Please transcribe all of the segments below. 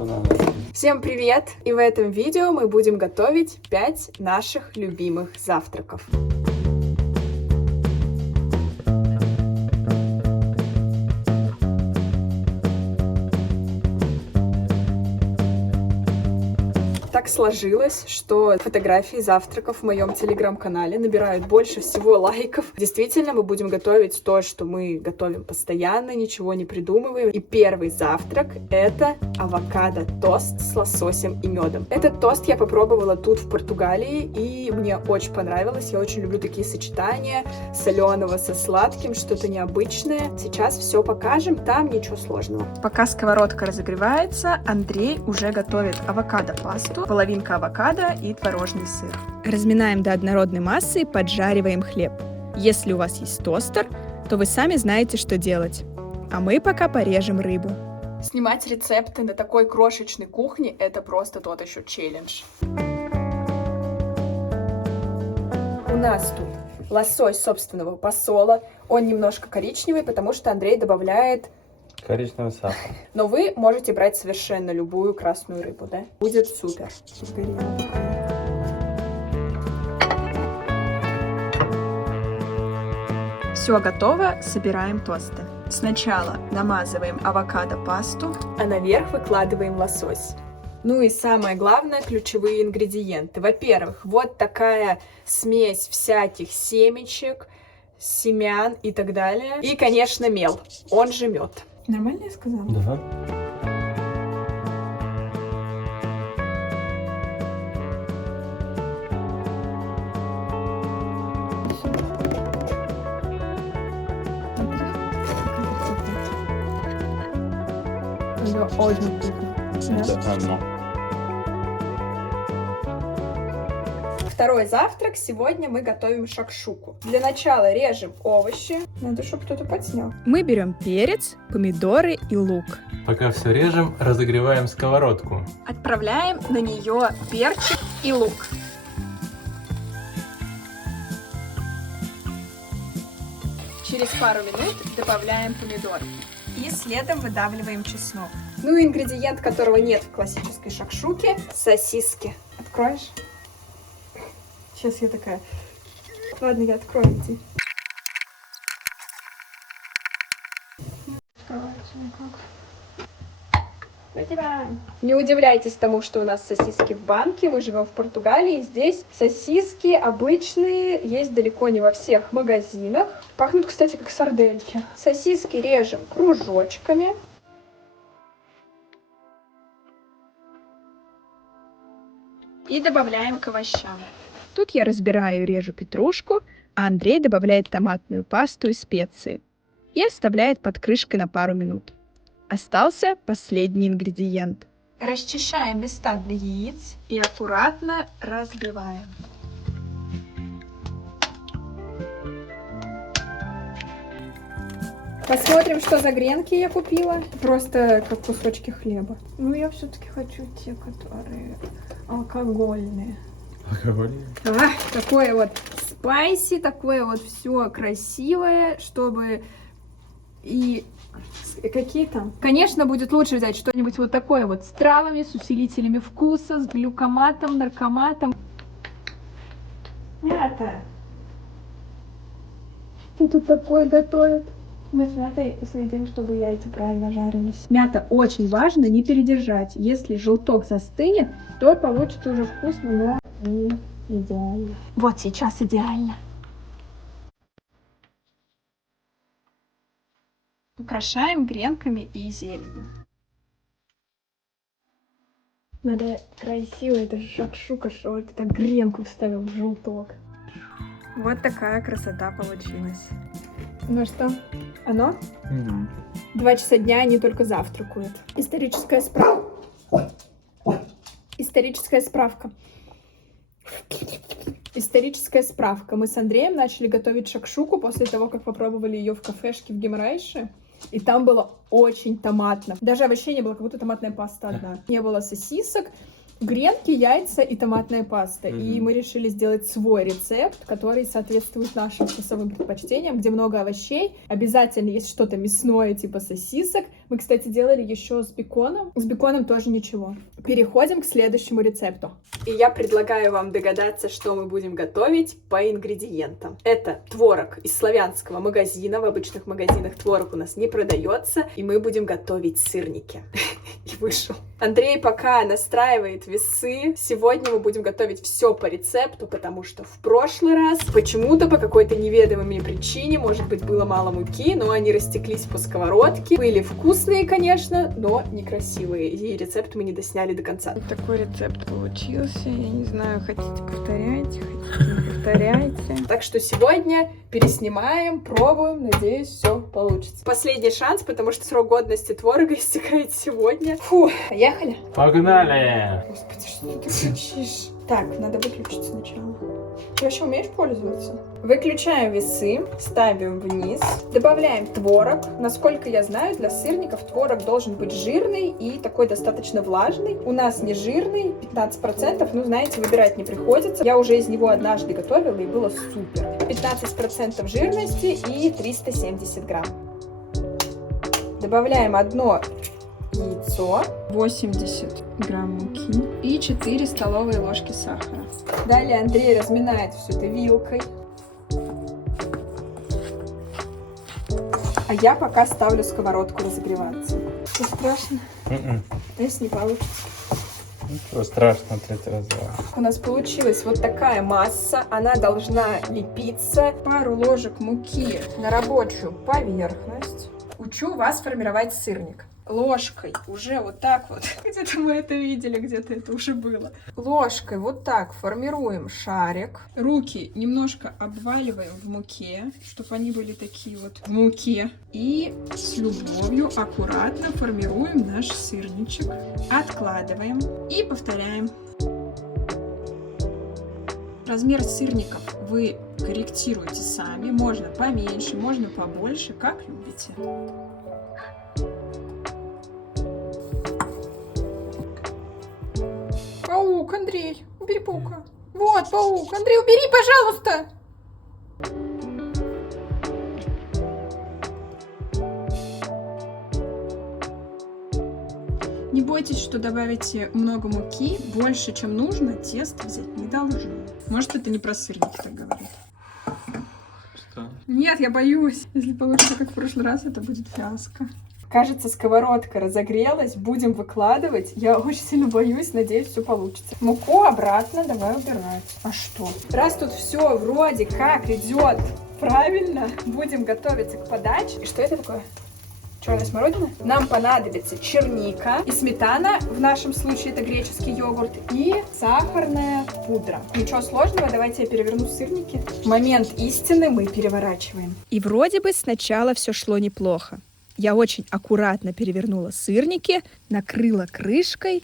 что надо. Всем привет! И в этом видео мы будем готовить 5 наших любимых завтраков. Так сложилось, что фотографии завтраков в моем телеграм-канале набирают больше всего лайков. Действительно, мы будем готовить то, что мы готовим постоянно, ничего не придумываем. И первый завтрак — это авокадо-тост с лососем и медом. Этот тост я попробовала тут, в Португалии, и мне очень понравилось. Я очень люблю такие сочетания соленого со сладким, что-то необычное. Сейчас все покажем, там ничего сложного. Пока сковородка разогревается, Андрей уже готовит авокадо-пасту, половинка авокадо и творожный сыр. Разминаем до однородной массы и поджариваем хлеб. Если у вас есть тостер, то вы сами знаете, что делать. А мы пока порежем рыбу. Снимать рецепты на такой крошечной кухне — это просто тот еще челлендж. У нас тут лосось собственного посола. Он немножко коричневый, потому что Андрей добавляет Коричневый сахар. но вы можете брать совершенно любую красную рыбу, да? Будет супер. Все готово, собираем тосты. Сначала намазываем авокадо-пасту, а наверх выкладываем лосось. Ну и самое главное, ключевые ингредиенты. Во-первых, вот такая смесь всяких семечек, семян и так далее. И, конечно, мел, он же мед. Нормально я сказала? Да. Очень вкусно. Это оно. Второй завтрак. Сегодня мы готовим шакшуку. Для начала режем овощи. Надо, чтобы кто-то подснял. Мы берем перец, помидоры и лук. Пока все режем, разогреваем сковородку. Отправляем на нее перчик и лук. Через пару минут добавляем помидор. И следом выдавливаем чеснок. Ну и ингредиент, которого нет в классической шакшуке — сосиски. Откроешь? Сейчас я такая. Ладно, я открою, иди. Не удивляйтесь тому, что у нас сосиски в банке. Мы живем в Португалии. Здесь сосиски обычные, есть далеко не во всех магазинах. Пахнут, кстати, как сардельки. Сосиски режем кружочками. И добавляем к овощам. Тут я разбираю и режу петрушку, а Андрей добавляет томатную пасту и специи. И оставляет под крышкой на пару минут. Остался последний ингредиент. Расчищаем места для яиц и аккуратно разбиваем. Посмотрим, что за гренки я купила. Просто как кусочки хлеба. Ну, я все-таки хочу те, которые алкогольные. Алкогольные? Такое вот спайси, такое вот все красивое, чтобы и... Какие там? Конечно, будет лучше взять что-нибудь вот такое вот с травами, с усилителями вкуса, с глюкоматом, наркоматом. Мята! Что тут такое готовят? Мы с мятой следим, чтобы яйца правильно жарились. Мята очень важно не передержать. Если желток застынет, то получится уже вкусно, но не идеально. Вот сейчас идеально. Украшаем гренками и зеленью. Надо красиво, это же шакшука, что вот это гренку вставил в желток. Вот такая красота получилась. Ну что, оно? 2 часа дня они только завтракают. Историческая справка. Историческая справка. Историческая справка. Мы с Андреем начали готовить шакшуку после того, как попробовали ее в кафешке в Гимрайше. И там было очень томатно. Даже овощей не было, как будто томатная паста одна. Не было сосисок. Гренки, яйца и томатная паста. И мы решили сделать свой рецепт, который соответствует нашим вкусовым предпочтениям, где много овощей. Обязательно есть что-то мясное, типа сосисок. Мы, кстати, делали еще с беконом. С беконом тоже ничего. Переходим к следующему рецепту. И я предлагаю вам догадаться, что мы будем готовить по ингредиентам. Это творог из славянского магазина. В обычных магазинах творог у нас не продается. И мы будем готовить сырники. И вышел. Андрей пока настраивает весы. Сегодня мы будем готовить все по рецепту, потому что в прошлый раз почему-то по какой-то неведомой мне причине, может быть, было мало муки, но они растеклись по сковородке. Были вкусные, конечно, но некрасивые. И рецепт мы не досняли до конца. Вот такой рецепт получился. Я не знаю, хотите повторяйте, хотите не повторяйте. Так что сегодня переснимаем, пробуем, надеюсь, все получится. Последний шанс, потому что срок годности творога истекает сегодня. Фу, поехали. Погнали! Господи, что ты кричишь? Так, надо выключить сначала. Ты вообще умеешь пользоваться? Выключаем весы, ставим вниз, добавляем творог. Насколько я знаю, для сырников творог должен быть жирный и такой достаточно влажный. У нас не жирный, 15%, ну, знаете, выбирать не приходится. Я уже из него однажды готовила, и было супер. 15% жирности и 370 грамм. Добавляем одно яйцо, 80 грамм муки и 4 столовые ложки сахара. Далее Андрей разминает все это вилкой. А я пока ставлю сковородку разогреваться. Что, страшно? Если не получится. Ничего страшного, третий раз. У нас получилась вот такая масса. Она должна лепиться. Пару ложек муки на рабочую поверхность. Учу вас формировать сырник. Ложкой уже вот так вот. Где-то мы это видели, где-то это уже было. Ложкой вот так формируем шарик. Руки немножко обваливаем в муке, чтобы они были такие вот в муке. И с любовью аккуратно формируем наш сырничек. Откладываем и повторяем. Размер сырников вы корректируете сами. Можно поменьше, можно побольше, как любите. Паук, Андрей, убери паука. Вот, паук, Андрей, убери, пожалуйста. Не бойтесь, что добавите много муки, больше, чем нужно, тесто взять не должны. Может, это не про сырники так говорит? Что? Нет, я боюсь. Если получится, как в прошлый раз, это будет фиаско. Кажется, сковородка разогрелась, будем выкладывать. Я очень сильно боюсь, надеюсь, все получится. Муку обратно давай убирать. А что? Раз тут все вроде как идет правильно, будем готовиться к подаче. И что это такое? Черная смородина? Нам понадобится черника и сметана, в нашем случае это греческий йогурт, и сахарная пудра. Ничего сложного, давайте я переверну сырники. Момент истины мы переворачиваем. И вроде бы сначала все шло неплохо. Я очень аккуратно перевернула сырники, накрыла крышкой,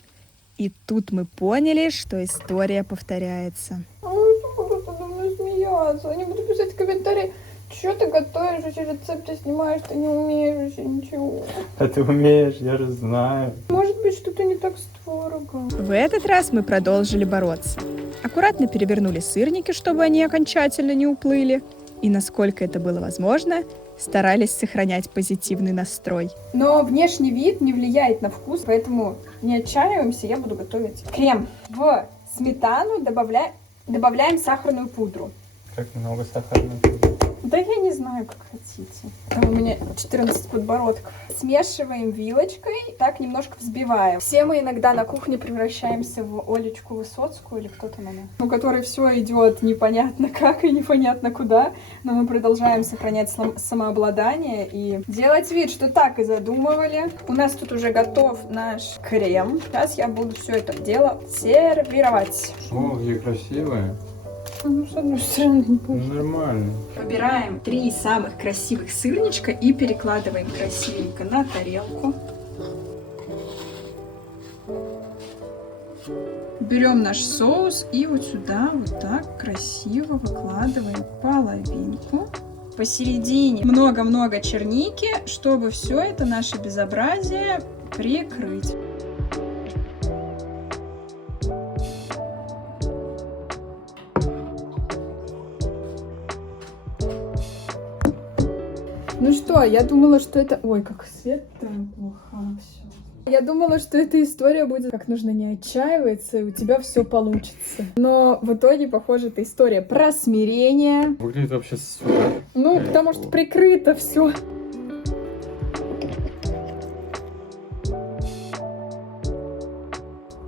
и тут мы поняли, что история повторяется. Будут надо мной смеяться, они будут писать комментарии. Что ты готовишь, вообще рецепты снимаешь, ты не умеешь вообще ничего. А ты умеешь, я же знаю. Может быть, что-то не так с творогом. В этот раз мы продолжили бороться. Аккуратно перевернули сырники, чтобы они окончательно не уплыли, и, насколько это было возможно, старались сохранять позитивный настрой. Но внешний вид не влияет на вкус, поэтому не отчаиваемся, я буду готовить крем. В сметану добавляем сахарную пудру. Как много сахарной пудры. Да я не знаю, как хотите. Там у меня 14 подбородков. Смешиваем вилочкой, так немножко взбиваем. Все мы иногда на кухне превращаемся в Олечку Высоцкую, или кто там она, у которой все идет непонятно как и непонятно куда, но мы продолжаем сохранять самообладание и делать вид, что так и задумывали. У нас тут уже готов наш крем. Сейчас я буду все это дело сервировать. О, какие красивые. Ну, с одной стороны, не похоже. Нормально. Выбираем 3 самых красивых сырничка и перекладываем красивенько на тарелку. Берем наш соус и вот сюда вот так красиво выкладываем половинку. Посередине много-много черники, чтобы все это наше безобразие прикрыть. Ну что, я думала, что это... Ой, как свет там плохо все. Я думала, что эта история будет, как нужно не отчаиваться, и у тебя все получится. Но в итоге, похоже, это история про смирение. Выглядит вообще супер. Ну, потому что прикрыто все.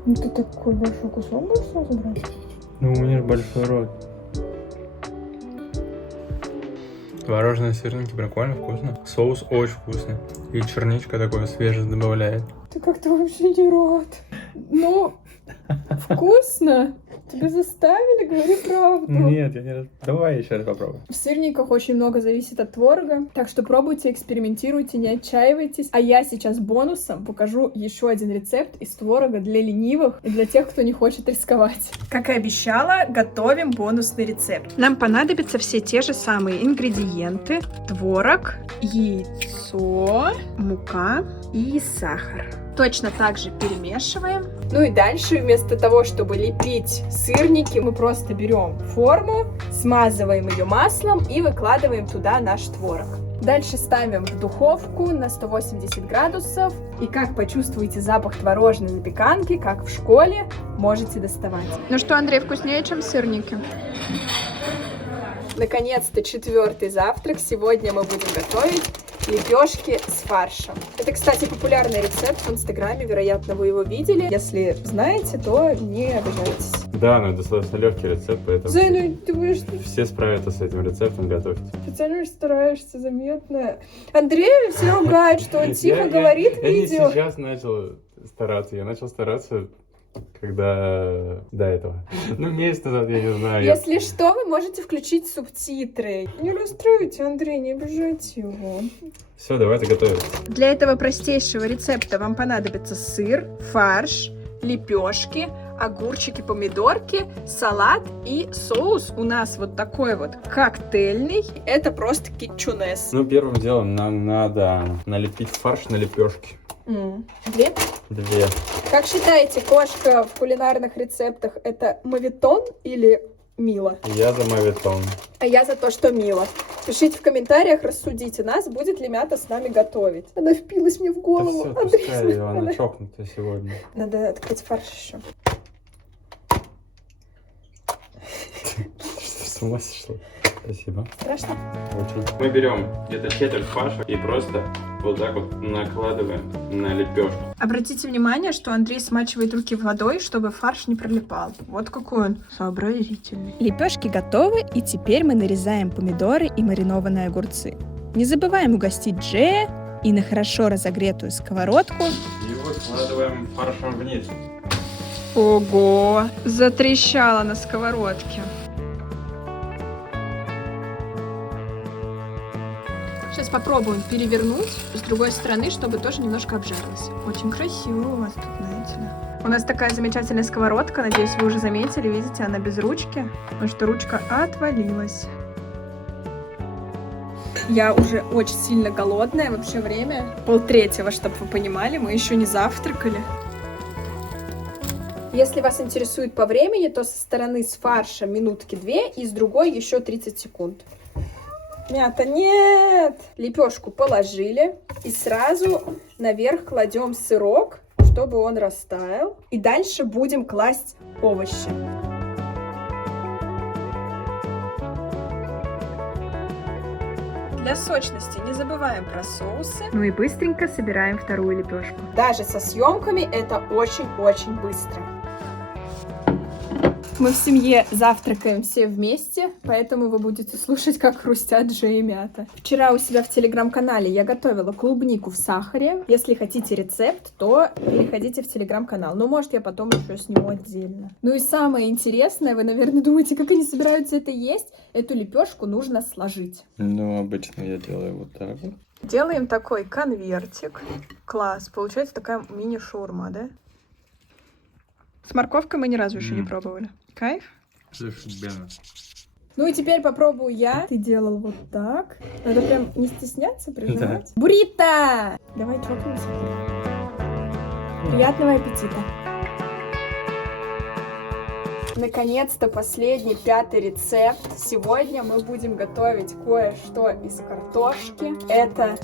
Ну ты такой большой кусок будешь сразу брать? Ну, у меня же большой рот. Творожные сырники прикольно, вкусно. Соус очень вкусный. И черничка такой свежесть добавляет. Ты как-то вообще не рад. Ну, вкусно. Тебя заставили, говори правду. Нет, я не раз. Давай еще раз попробуем. В сырниках очень много зависит от творога, так что пробуйте, экспериментируйте, не отчаивайтесь. А я сейчас бонусом покажу еще один рецепт из творога для ленивых и для тех, кто не хочет рисковать. Как и обещала, готовим бонусный рецепт. Нам понадобятся все те же самые ингредиенты: творог, яйцо, мука и сахар. Точно так же перемешиваем. Ну и дальше вместо того, чтобы лепить сырники, мы просто берем форму, смазываем ее маслом и выкладываем туда наш творог. Дальше ставим в духовку на 180 градусов. И как почувствуете запах творожной запеканки, как в школе, можете доставать. Ну что, Андрей, вкуснее, чем сырники? Наконец-то 4-й завтрак. Сегодня мы будем готовить лепешки с фаршем. Это, кстати, популярный рецепт в Инстаграме, вероятно, вы его видели. Если знаете, то не обижайтесь. Да, но это достаточно легкий рецепт, поэтому Зайну, ты будешь все справятся с этим рецептом, готовьте. специально стараешься, заметно. Андрей все ругают, что он тихо говорит в Я не видео. сейчас начал стараться, я начал стараться, когда до этого. Ну, месяц назад, я не знаю. Если что, вы можете включить субтитры. Не расстраивайте Андрея, не обижайте его. Все, давайте готовить. Для этого простейшего рецепта вам понадобится сыр, фарш, лепешки, огурчики, помидорки, салат и соус у нас вот такой вот коктейльный. Это просто кетчунес. Ну, первым делом нам надо налепить фарш на лепешки. 2. 2. Как считаете, кошка в кулинарных рецептах это моветон или мило? Я за моветон. А я за то, что мило. Пишите в комментариях, рассудите нас, будет ли Мята с нами готовить. Она впилась мне в Да голову. все, Андрей, пускай ее, она чокнутая сегодня. Надо открыть фарш еще. С ума сошла. Спасибо. Страшно? Очень. Мы берем где-то четверть фарша и просто вот так вот накладываем на лепешку. Обратите внимание, что Андрей смачивает руки водой, чтобы фарш не прилипал. Вот какой он сообразительный. Лепешки готовы, и теперь мы нарезаем помидоры и маринованные огурцы. Не забываем угостить Джея и на хорошо разогретую сковородку. И выкладываем фаршем вниз. Ого! Затрещало на сковородке. Сейчас попробуем перевернуть с другой стороны, чтобы тоже немножко обжарилось. Очень красиво у вас тут, знаете ли. У нас такая замечательная сковородка. Надеюсь, вы уже заметили. Видите, она без ручки, потому что ручка отвалилась. Я уже очень сильно голодная. Вообще время 2:30, чтобы вы понимали. Мы еще не завтракали. Если вас интересует по времени, то со стороны с фаршем минутки 2 и с другой еще 30 секунд. Мята, нет! Лепешку положили и сразу наверх кладем сырок, чтобы он растаял. И дальше будем класть овощи. Для сочности не забываем про соусы. Ну и быстренько собираем вторую лепешку. Даже со съемками это очень-очень быстро. Мы в семье завтракаем все вместе, поэтому вы будете слушать, как хрустят Джей и Мята. Вчера у себя в телеграм-канале я готовила клубнику в сахаре. Если хотите рецепт, то переходите в телеграм-канал. Но, может, я потом еще сниму отдельно. Ну и самое интересное, вы, наверное, думаете, как они собираются это есть? Эту лепешку нужно сложить. Ну, обычно я делаю вот так вот. Делаем такой конвертик. Класс. Получается такая мини-шаурма, да? С морковкой мы ни разу еще не пробовали. Кайф? Ну и теперь попробую я. Ты делал вот так. Надо прям не стесняться, прижимать. Да. Буррито! Давай чокнемся. Приятного аппетита. Наконец-то последний, 5-й рецепт. Сегодня мы будем готовить кое-что из картошки. Это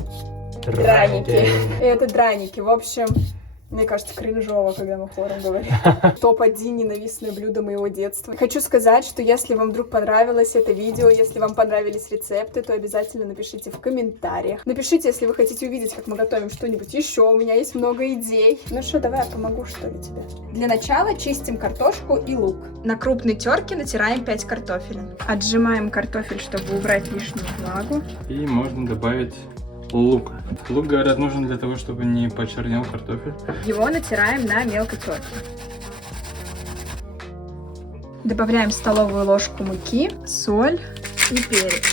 драники. Это драники. В общем, мне кажется, кринжово, когда мы хором говорим. Топ-1 ненавистное блюдо моего детства. Хочу сказать, что если вам вдруг понравилось это видео, если вам понравились рецепты, то обязательно напишите в комментариях. Напишите, если вы хотите увидеть, как мы готовим что-нибудь еще. У меня есть много идей. Ну что, давай я помогу, что ли, тебе? Для начала чистим картошку и лук. На крупной терке натираем 5 картофелин. Отжимаем картофель, чтобы убрать лишнюю влагу. И можно добавить лук. Лук, говорят, нужен для того, чтобы не почернел картофель. Его натираем на мелкой терке. Добавляем столовую ложку муки, соль и перец.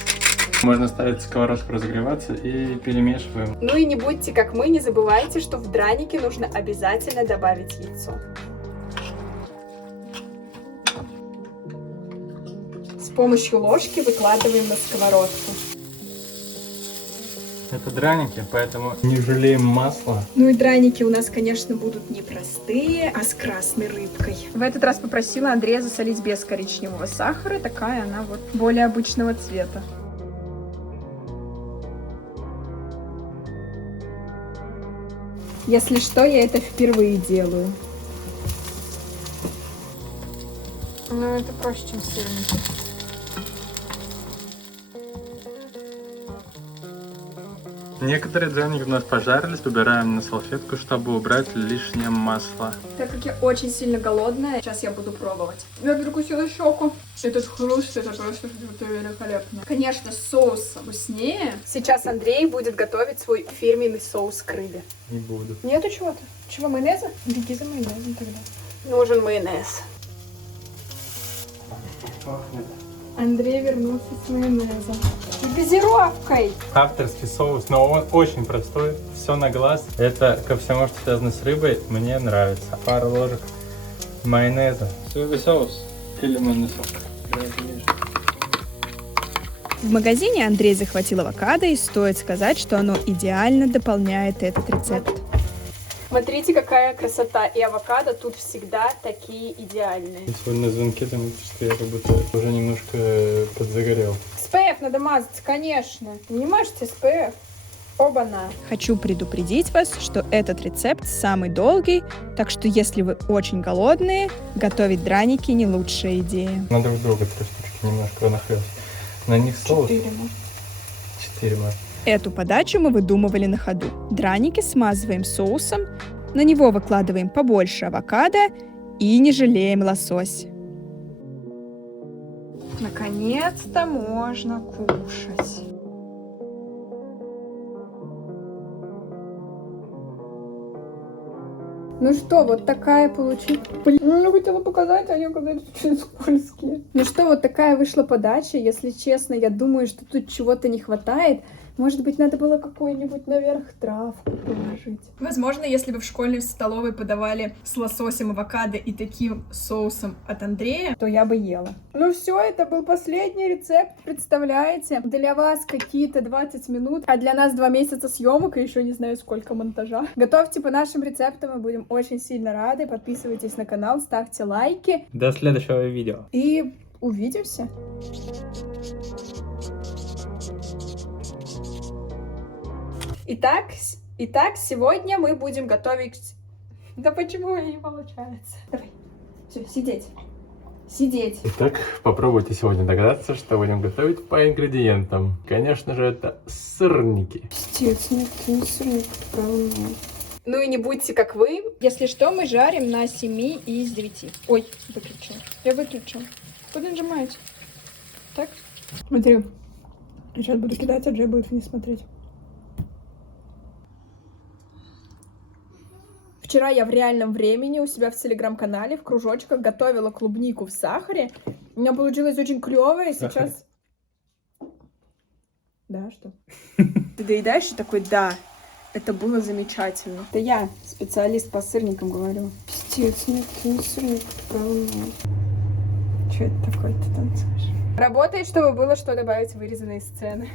Можно ставить сковородку разогреваться и перемешиваем. Ну и не будьте как мы, не забывайте, что в драники нужно обязательно добавить яйцо. С помощью ложки выкладываем на сковородку. Это драники, поэтому не жалеем масла. Ну и драники у нас, конечно, будут не простые, а с красной рыбкой. В этот раз попросила Андрея засолить без коричневого сахара. Такая она вот более обычного цвета. Если что, я это впервые делаю. Ну, это проще, чем сырники. Некоторые драники у нас пожарились, убираем на салфетку, чтобы убрать лишнее масло. Так как я очень сильно голодная, сейчас я буду пробовать. Я перекусила щеку. Этот хруст, это просто великолепно. Конечно, соус вкуснее. Сейчас Андрей будет готовить свой фирменный соус к рыбе. Не буду. Нету чего-то? Чего, майонеза? Беги за майонезом тогда. Нужен майонез. Пахнет. Андрей вернулся с майонезом. И газировкой. Авторский соус, но он очень простой, все на глаз. Это ко всему, что связано с рыбой, мне нравится. Пару ложек майонеза. Соевый соус и лимонный сок. В магазине Андрей захватил авокадо, и стоит сказать, что оно идеально дополняет этот рецепт. Смотрите, какая красота. И авокадо тут всегда такие идеальные. Сегодня на звонке думаю, что я как будто уже немножко подзагорел. СПФ надо мазать, конечно. Не мажьте СПФ. Оба-на. Хочу предупредить вас, что этот рецепт самый долгий, так что если вы очень голодные, готовить драники не лучшая идея. На друг друга 3 штучки немножко нахлёст. На них соус. 4 можно. Эту подачу мы выдумывали на ходу. Драники смазываем соусом, на него выкладываем побольше авокадо и не жалеем лосось. Наконец-то можно кушать. Ну что, вот такая получилась. Я хотела показать, а они оказались очень скользкие. Ну что, вот такая вышла подача. Если честно, я думаю, что тут чего-то не хватает. Может быть, надо было какую-нибудь наверх травку положить. Возможно, если бы в школьной столовой подавали с лососем, авокадо и таким соусом от Андрея, то я бы ела. Ну все, это был последний рецепт, представляете? Для вас какие-то 20 минут, а для нас 2 месяца съемок и еще не знаю сколько монтажа. Готовьте по нашим рецептам, мы будем очень сильно рады. Подписывайтесь на канал, ставьте лайки. До следующего видео. И увидимся. Итак, сегодня мы будем готовить... Да почему у меня не получается? Давай, все, сидеть. Сидеть. Итак, попробуйте сегодня догадаться, что будем готовить по ингредиентам. Конечно же, это сырники. Пиздец, нет, это не сырник, правильно. Ну и не будьте как вы. если что, мы жарим на 7 из 9. Ой, выключила. Я выключила. Куда нажимаете? Так? Смотри, я сейчас буду кидать, а Джей будет вниз смотреть. Вчера я в реальном времени у себя в телеграм-канале в кружочках готовила клубнику в сахаре. У меня получилось очень клево, и сейчас... Да, что? Ты доедаешь и такой, да, это было замечательно. Это я, специалист по сырникам, говорю. Пиздец, нет, это не сырник, правильно. Что это такое ты танцуешь? Работает, чтобы было что добавить в вырезанные сцены.